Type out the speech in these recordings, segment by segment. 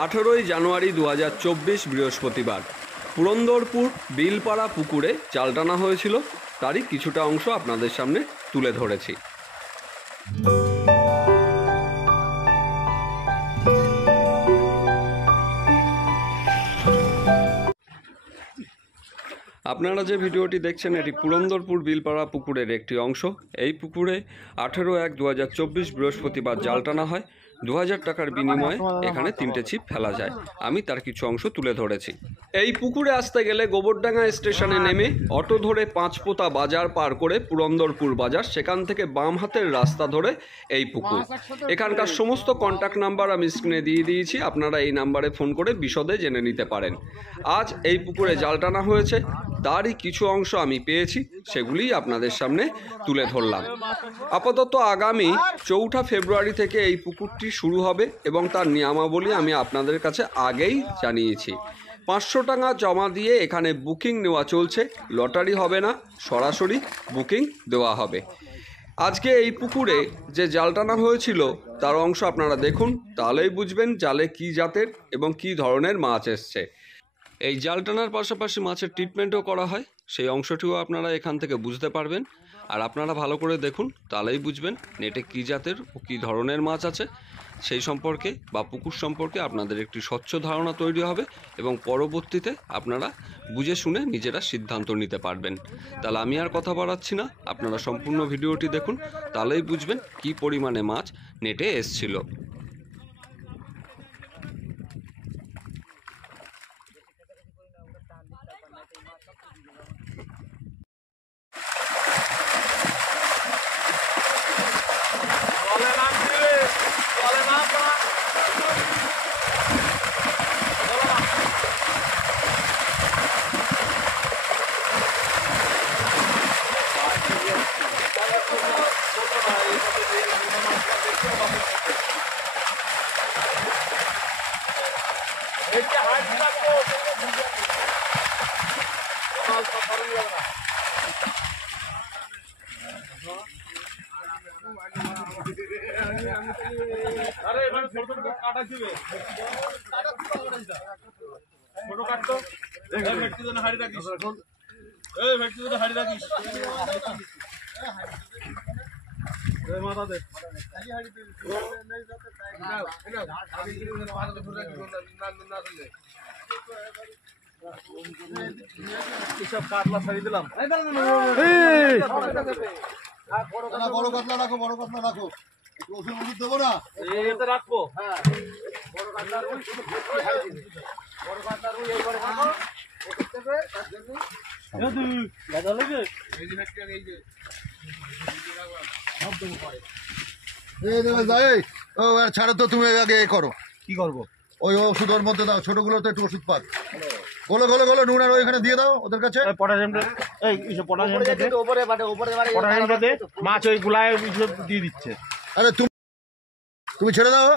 18ই জানুয়ারি 2024 বৃহস্পতিবার পুরন্দরপুর বিলপাড়া পুকুরে জাল টানা হয়েছিল। তারই কিছুটা অংশ আপনাদের সামনে তুলে ধরেছি। আপনারা যে ভিডিওটি দেখছেন এটি পুরন্দরপুর বিলপাড়া পুকুরের একটি অংশ। এই পুকুরে 18/1/2024 বৃহস্পতিবার জাল টানা হয়। 2000 টাকার বিনিময়ে এখানে 3টে ছিপ ফেলা যায়। আমি তার কিছু অংশ তুলে ধরেছি। এই পুকুরে আসতে গেলে গোবরডাঙ্গা স্টেশনে নেমে অটো ধরে পাঁচপোতা বাজার পার করে পুরন্দরপুর বাজার, সেখান থেকে বাম হাতের রাস্তা ধরে এই পুকুর। এখানকার সমস্ত কন্ট্যাক্ট নাম্বার আমি স্ক্রিনে দিয়ে দিয়েছি, আপনারা এই নাম্বারে ফোন করে বিশদে জেনে নিতে পারেন। আজ এই পুকুরে জাল টানা হয়েছে, তারই কিছু অংশ আমি পেয়েছি, সেগুলি আপনাদের সামনে তুলে ধরলাম। আপাতত আগামী 4 ফেব্রুয়ারি থেকে এই পুকুরটি শুরু হবে এবং তার নিয়মাবলী আমি আপনাদের কাছে আগেই জানিয়েছি। 500 টাকা জমা দিয়ে এখানে বুকিং নেওয়া চলছে। লটারি হবে না, সরাসরি বুকিং দেওয়া হবে। আজকে এই পুকুরে যে জাল টানা হয়েছিল তার অংশ আপনারা দেখুন, তাহলেই বুঝবেন জালে কী জাতের এবং কী ধরনের মাছ এসছে। এই জাল টানার পাশাপাশি মাছের ট্রিটমেন্টও করা হয়, সেই অংশটিও আপনারা এখান থেকে বুঝতে পারবেন। আর আপনারা ভালো করে দেখুন, তাহলেই বুঝবেন নেটে কী জাতের ও কী ধরনের মাছ আছে সেই সম্পর্কে বা পুকুর সম্পর্কে আপনাদের একটি স্বচ্ছ ধারণা তৈরি হবে এবং পরবর্তীতে আপনারা বুঝে শুনে নিজেরা সিদ্ধান্ত নিতে পারবেন। তাহলে আমি আর কথা বাড়াচ্ছি না, আপনারা সম্পূর্ণ ভিডিওটি দেখুন, তাহলেই বুঝবেন কী পরিমাণে মাছ নেটে এসছিল। কাতলা ছাড়ি দিলাম। বড় কাতলা রাখো, বড় কাতলা রাখো, ওষুধ ওষুধ দেবো না, এতে রাখবো। হ্যাঁ, বড় কাতলা রুই, বড় কাতলা রুই এইবারে রাখো। ছাড়ো তো, তুমি আগে এ করো। কি করবো? ওই ওষুধ ওর মধ্যে দাও, ছোটগুলো তো একটু ওষুধ পাক, গোলো গোলো গোলো নুন আর ওইখানে দিয়ে দাও ওদের কাছে। মাছ ওই গুলায় দিয়ে দিচ্ছে। আরে তুমি ছেড়ে দাও,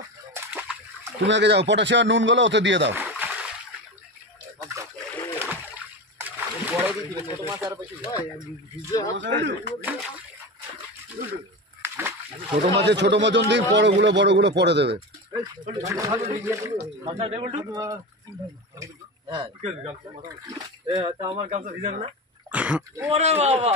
তুমি আগে যাও, পটাশিয়াম আর নুন গুলো ওতে দিয়ে দাও। ছোট মাছের ছোট মাছ দিই, বড়গুলো পরে দেবে। আমার গামছা ভিজাবে না? ওরে বাবা,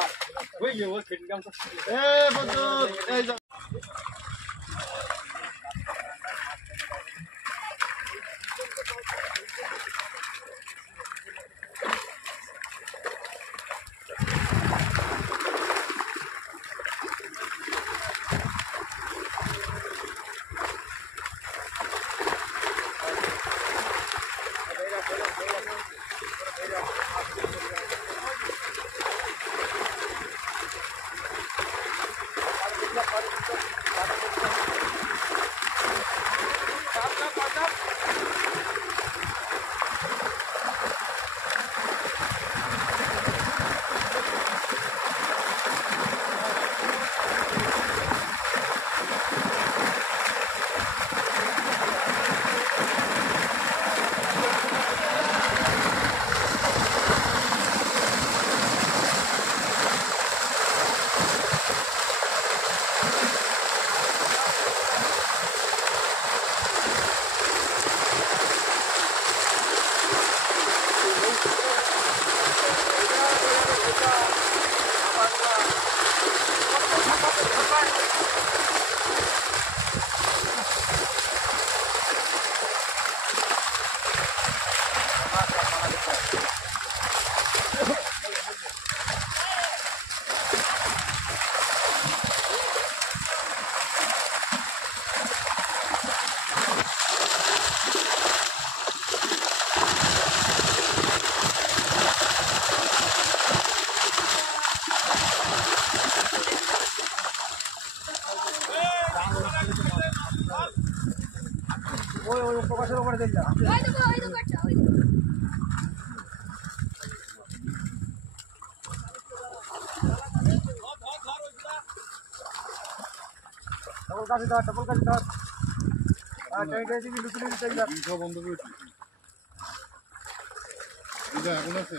ওই প্রকাশের উপরে দিলাম। ডবল কাশি ধর, ডবল কাশি ধর। আর ট্যাঙ্কে দিবি লুকিয়ে দিতে চাইলা। সব বন্ধ করে দিই। এটা এখন আছে।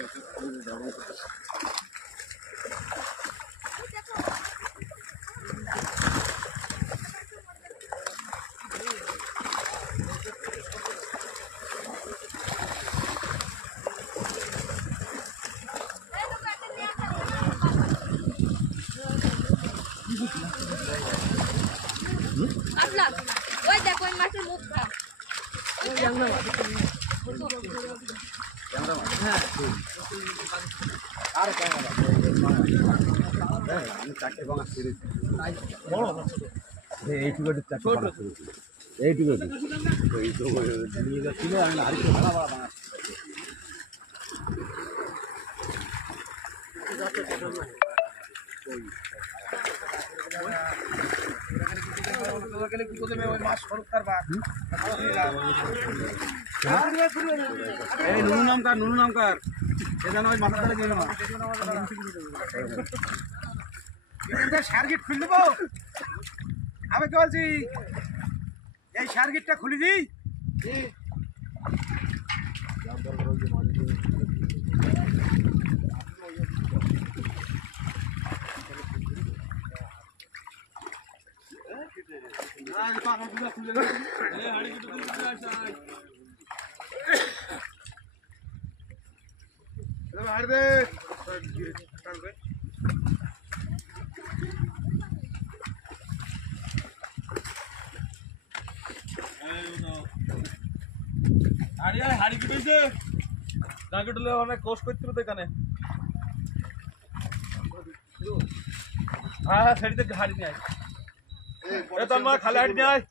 আপনার ওই দেখো ওই মাছের মুখটা নুনু নামকার এখানে ওই মাথা ধরে গেল সার্কিট খুলে দেবো। আমি কি বলছি, এই সার্কিটটা খুলে দিই। হাড়ি কেটেছে জাকেটলে অনেক কোষ করতে হবে এখানে। হ্যাঁ সেটি থেকে হাড়ি নিয়ে আয়, খালি হাড়ি নিয়ে আয়।